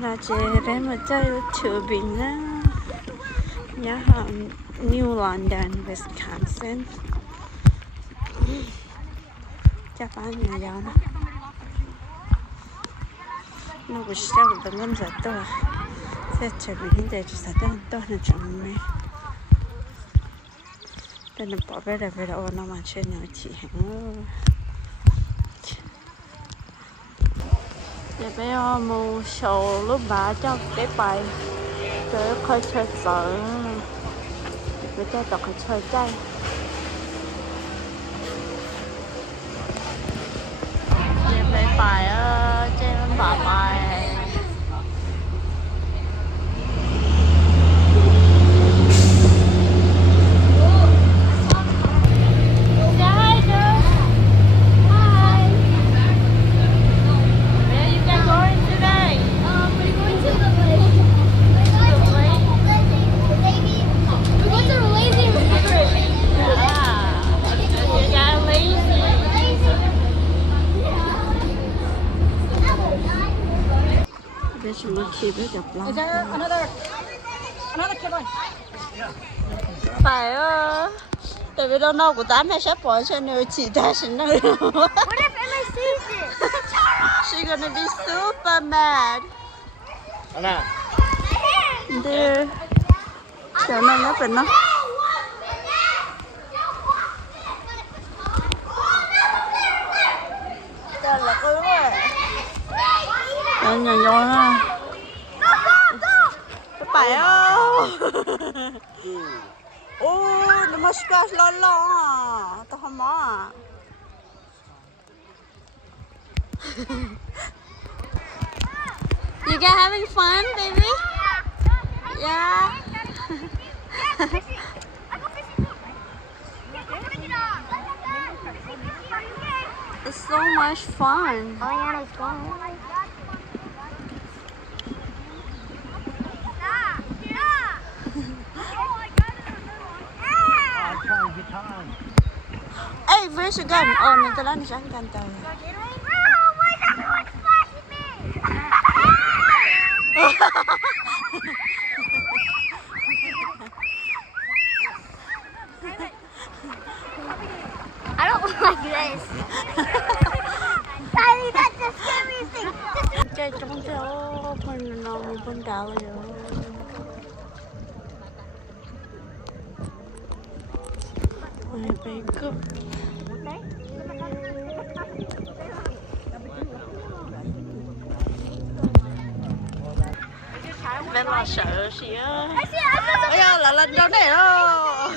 là chị đến một chơi chữ bình á, nhà hàng New London, Wisconsin. Chắc bán nhà giàu đó. Nó bị sao được ngâm giật tôi. Sẽ chữ bình để cho sao tôi là chồng mẹ. Tôi là bỏ về đâu nó mà chơi nhỏ chị hàng. Giờ bây giờ mua sầu lúc bà cho cái bài rồi khơi chơi sợ bây giờ tao khơi chơi chay giờ mấy bài trên bà bài Is there another kid one? phải tại vì đâu đâu của tám hay sắp bỏ cho nên chỉ ta sẽ nơi What if Emma sees this? she's gonna be super mad Anna. Dude trở nên nó phải nó đây là cứ rồi đây nhà vô ha cái bài nó mà squash lo à tao không mỏ à You guys having fun, baby? Yeah. It's so much fun. Oh yeah, it's gone. Hey, where's your gun? Oh, nandito lang siya ang gun tayo. I don't like this. Daddy, that's the scariest thing. Chơi trong chỗ phần nó một phần đảo rồi. Ôi, bay cướp. Bên lo sợ gì á. Ây da, là lần đâu này đó.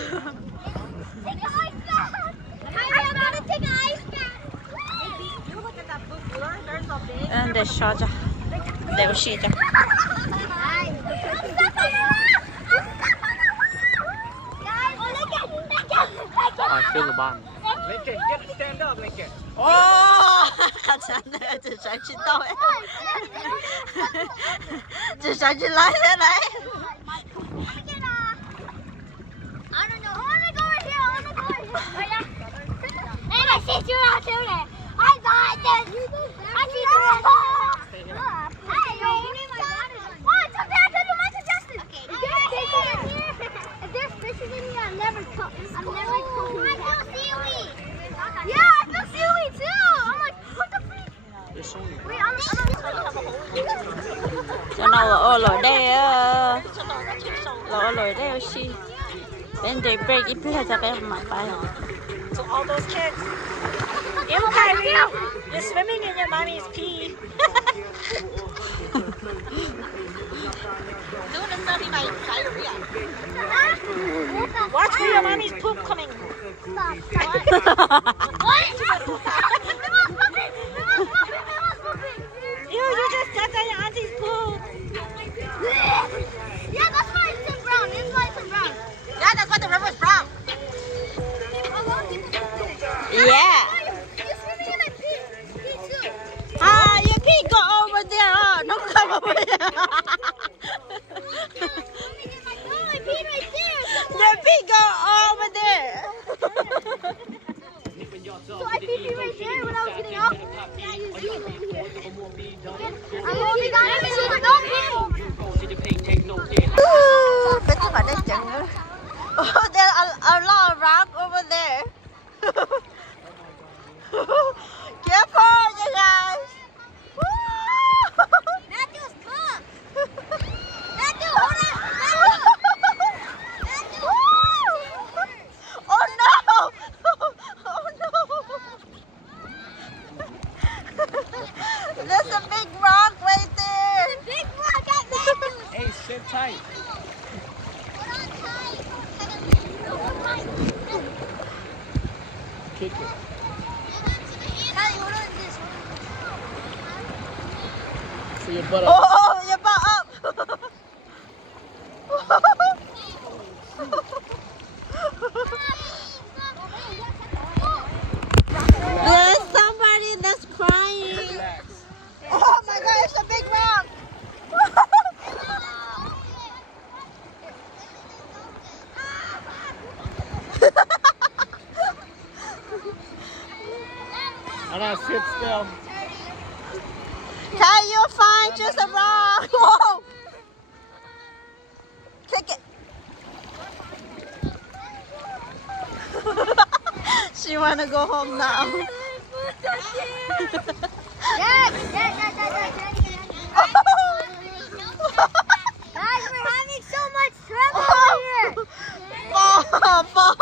Để cho cho. Để xì cho. I feel the bond. Lincoln, get it, stand up, Lincoln. Khán giả này chỉ sáng chị tôi. Chỉ sáng chị lái thế này. I don't know. I wanna go right here. I wanna go right here. Hey, my sister out there. I got this. I see the red. Hey, you need my daughter. Oh, it's okay. I told you my suggestion. Okay. If there's fishes in here, I'm never cooking. I feel seaweed. Yeah, I feel seaweed too. I'm like, what the freak? Wait, I'm Cho nó ở đây ở đây xí. Then they break it because of my body. So all those kids. You Kyrie, you're swimming in your mommy's pee. Watch for your mommy's poop coming. You just stepped on your auntie's poop. Yeah, that's why it's in brown. That's why it's in brown. Yeah, that's why the river's brown. Yeah. You're swimming in my pee too. You keep going. butt up. Oh, your butt up. There's somebody that's crying. Oh my God, it's a big rock. And I sit still. Kai, you're fine, just a rock. Whoa. Kick it. She wanna go home now. Guys, we're having so much trouble over here. Fall.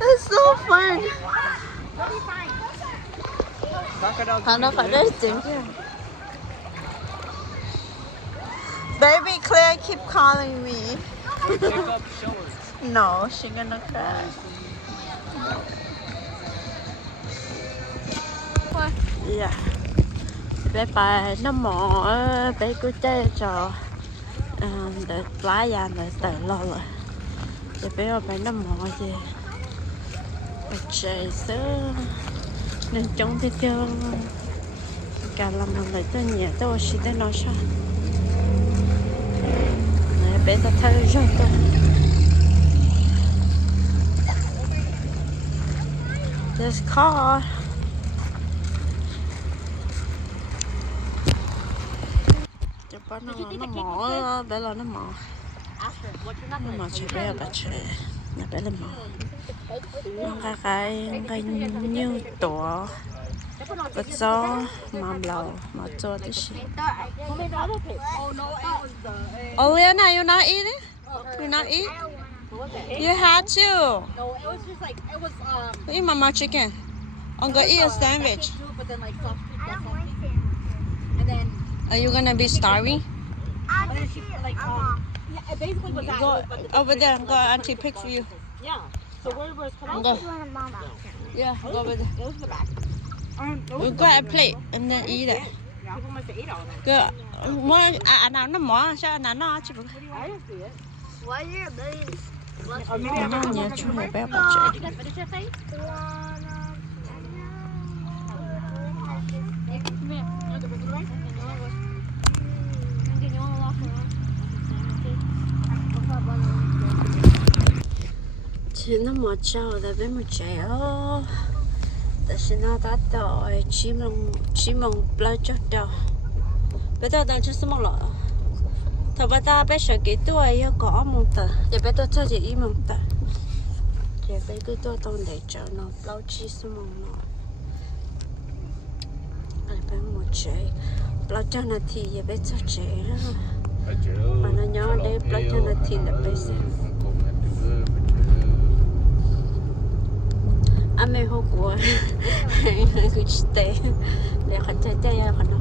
It's so fun. Nó phải đến tiếng kia. Baby Claire keep calling me. Pick up, show her. No, she's gonna cry. Yeah. Bé bà nó mò bé cứ chơi trò để lá ra rồi tự lo rồi. Thì bé bà nó mò gì. Trời sớm nên chống thế cho cả làm lại cho nhẹ tôi chỉ để nói sao. Này bé ta thấy rồi tôi. This car. Chụp nó mỏ, bé là nó mỏ. Nó mỏ chơi bé bà chơi, nhà bé là mỏ. Nó cái như tổ, vật gió, mắm lẩu, mà cho cái gì. Oh, Leona, you not eating? You not eat? You had to. No, it was just like it was Eat mama chicken. I'm gonna eat a sandwich. but then like soft and then Are you gonna be starving? and then she like yeah, it basically was that. Go over there. Go, auntie pick for you. Yeah. So where was Go. Yeah, go over there. It was in the back. You got a plate and then eat it. Yeah. People must have ate all of that. Go. Mua nào nó mỏ sao nó chứ. I didn't see it. Why is there millions? Or maybe I Nó got nhà chú mày bé bà Did chơi. you guys finish that thing? Chị nó mỏ trâu là bé một trẻ ô. Tại sao nó đã tội chỉ mong bao cho đâu. Bây giờ đang chơi mong lọ. Thôi bây giờ bé sợ cái tuổi có mong tờ. Giờ bé tôi cho chị ý mong tờ. Giờ bé cứ tôi tông để cho nó bao chỉ mong nó. Bé một trẻ. Bao cho nó thì giờ bé cho trẻ. Mà nó nhỏ để bao cho nó thì là bé sẽ. Ame ho của. Cứ chết. Để khăn chạy chạy khăn nó.